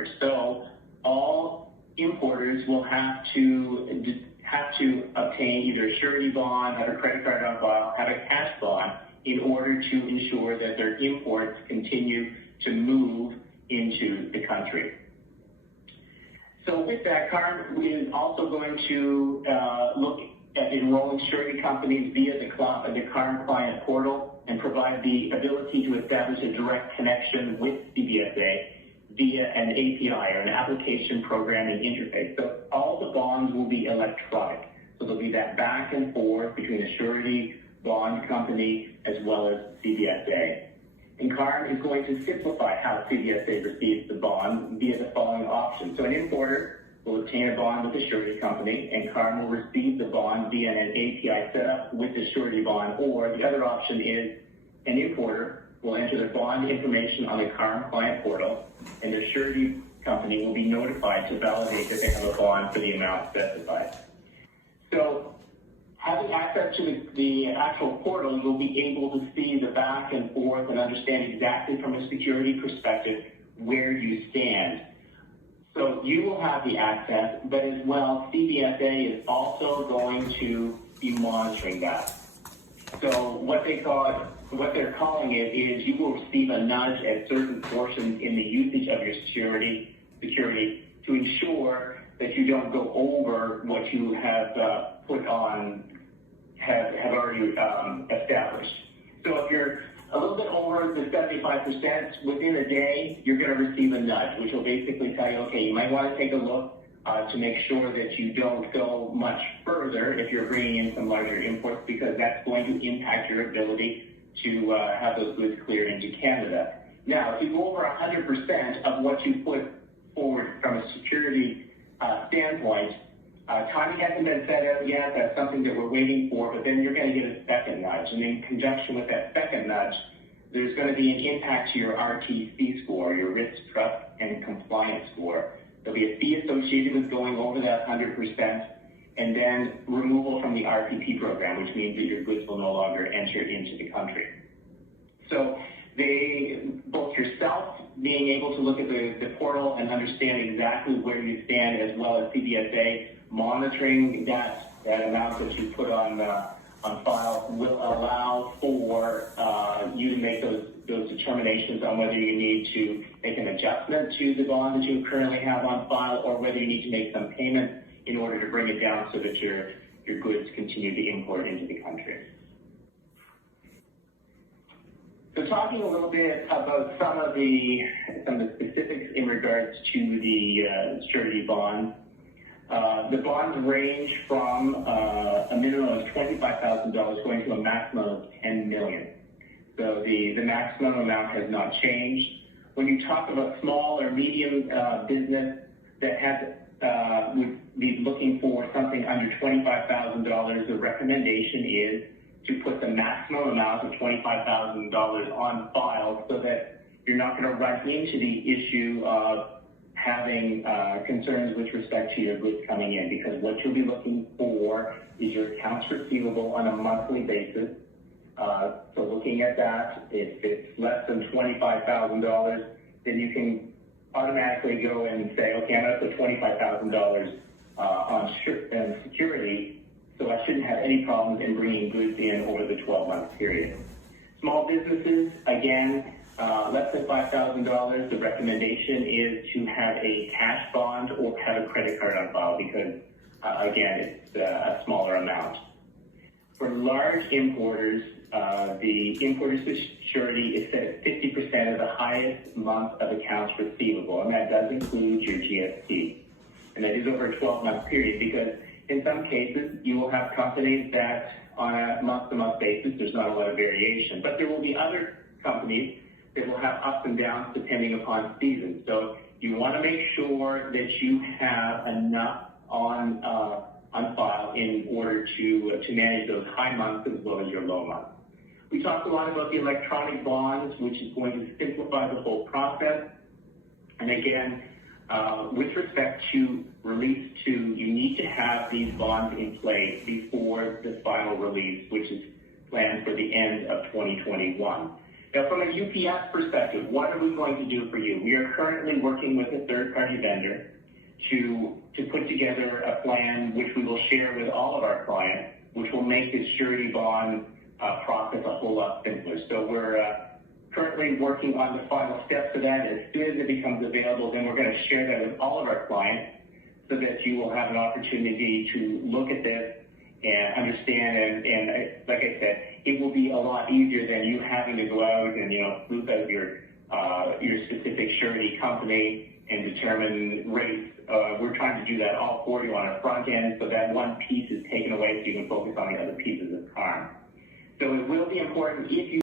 importers. So all importers will have to obtain either a surety bond, have a credit card on file, have a cash bond in order to ensure that their imports continue to move into the country. So with that, CARM is also going to look at enrolling surety companies via the CARM client portal and provide the ability to establish a direct connection with CBSA via an API or an application programming interface. So all the bonds will be electronic. So there'll be that back and forth between a surety bond company as well as CBSA. And CARM is going to simplify how CBSA receives the bond via the following options. So an importer will obtain a bond with a surety company, and CARM will receive the bond via an API set up with the surety bond, or the other option is an importer will enter their bond information on the CARM client portal, and the surety company will be notified to validate that they have a bond for the amount specified. So having access to the actual portal, you'll be able to see the back and forth and understand exactly from a security perspective where you stand. So you will have the access, but as well, CBSA is also going to be monitoring that. So what they're calling it is you will receive a nudge at certain portions in the usage of your security to ensure that you don't go over what you have have already established. So if you're a little bit over the 75%, within a day, you're going to receive a nudge, which will basically tell you, okay, you might want to take a look to make sure that you don't go much further if you're bringing in some larger imports, because that's going to impact your ability to have those goods cleared into Canada. Now, if you go over 100% of what you put forward from a security standpoint, timing hasn't been set out yet. That's something that we're waiting for, but then you're going to get a second nudge. And in conjunction with that second nudge, there's going to be an impact to your RTC score, your risk, trust, and compliance score. There'll be a fee associated with going over that 100%, and then removal from the RPP program, which means that your goods will no longer enter into the country. So both yourself being able to look at the portal and understand exactly where you stand, as well as CBSA monitoring that amount that you put on file, will allow for you to make those determinations on whether you need to make an adjustment to the bond that you currently have on file, or whether you need to make some payment in order to bring it down so that your goods continue to import into the country. So talking a little bit about some of the specifics in regards to the surety bond. The bonds range from a minimum of $25,000 going to a maximum of $10 million. So the maximum amount has not changed. When you talk about small or medium business that would be looking for something under $25,000, the recommendation is to put the maximum amount of $25,000 on file, so that you're not going to run into the issue of having concerns with respect to your goods coming in, because what you'll be looking for is your accounts receivable on a monthly basis. So looking at that, if it's less than $25,000, then you can automatically go and say, okay, I'm going to put $25,000 on security, so I shouldn't have any problems in bringing goods in over the 12-month period. Small businesses, again, less than $5,000, the recommendation is to have a cash bond or have a credit card on file, because, again, it's a smaller amount. For large importers, the importer's surety is set at 50% of the highest month of accounts receivable, and that does include your GST. And that is over a 12-month period, because in some cases, you will have companies that on a month-to-month basis, there's not a lot of variation, but there will be other companies that will have ups and downs depending upon season. So you want to make sure that you have enough on file in order to manage those high months as well as your low months. We talked a lot about the electronic bonds, which is going to simplify the whole process. And again, with respect to release 2, you need to have these bonds in place before the final release, which is planned for the end of 2021. Now, from a UPS perspective, what are we going to do for you? We are currently working with a third-party vendor to put together a plan which we will share with all of our clients, which will make the surety bond process a whole lot simpler. So we're currently working on the final steps of that. As soon as it becomes available, then we're going to share that with all of our clients so that you will have an opportunity to look at this and understand, and like I said, it will be a lot easier than you having to go out and, sleuth out your specific surety company and determine rates. We're trying to do that all for you on a front end, so that one piece is taken away so you can focus on the other pieces of CARM. So it will be important if you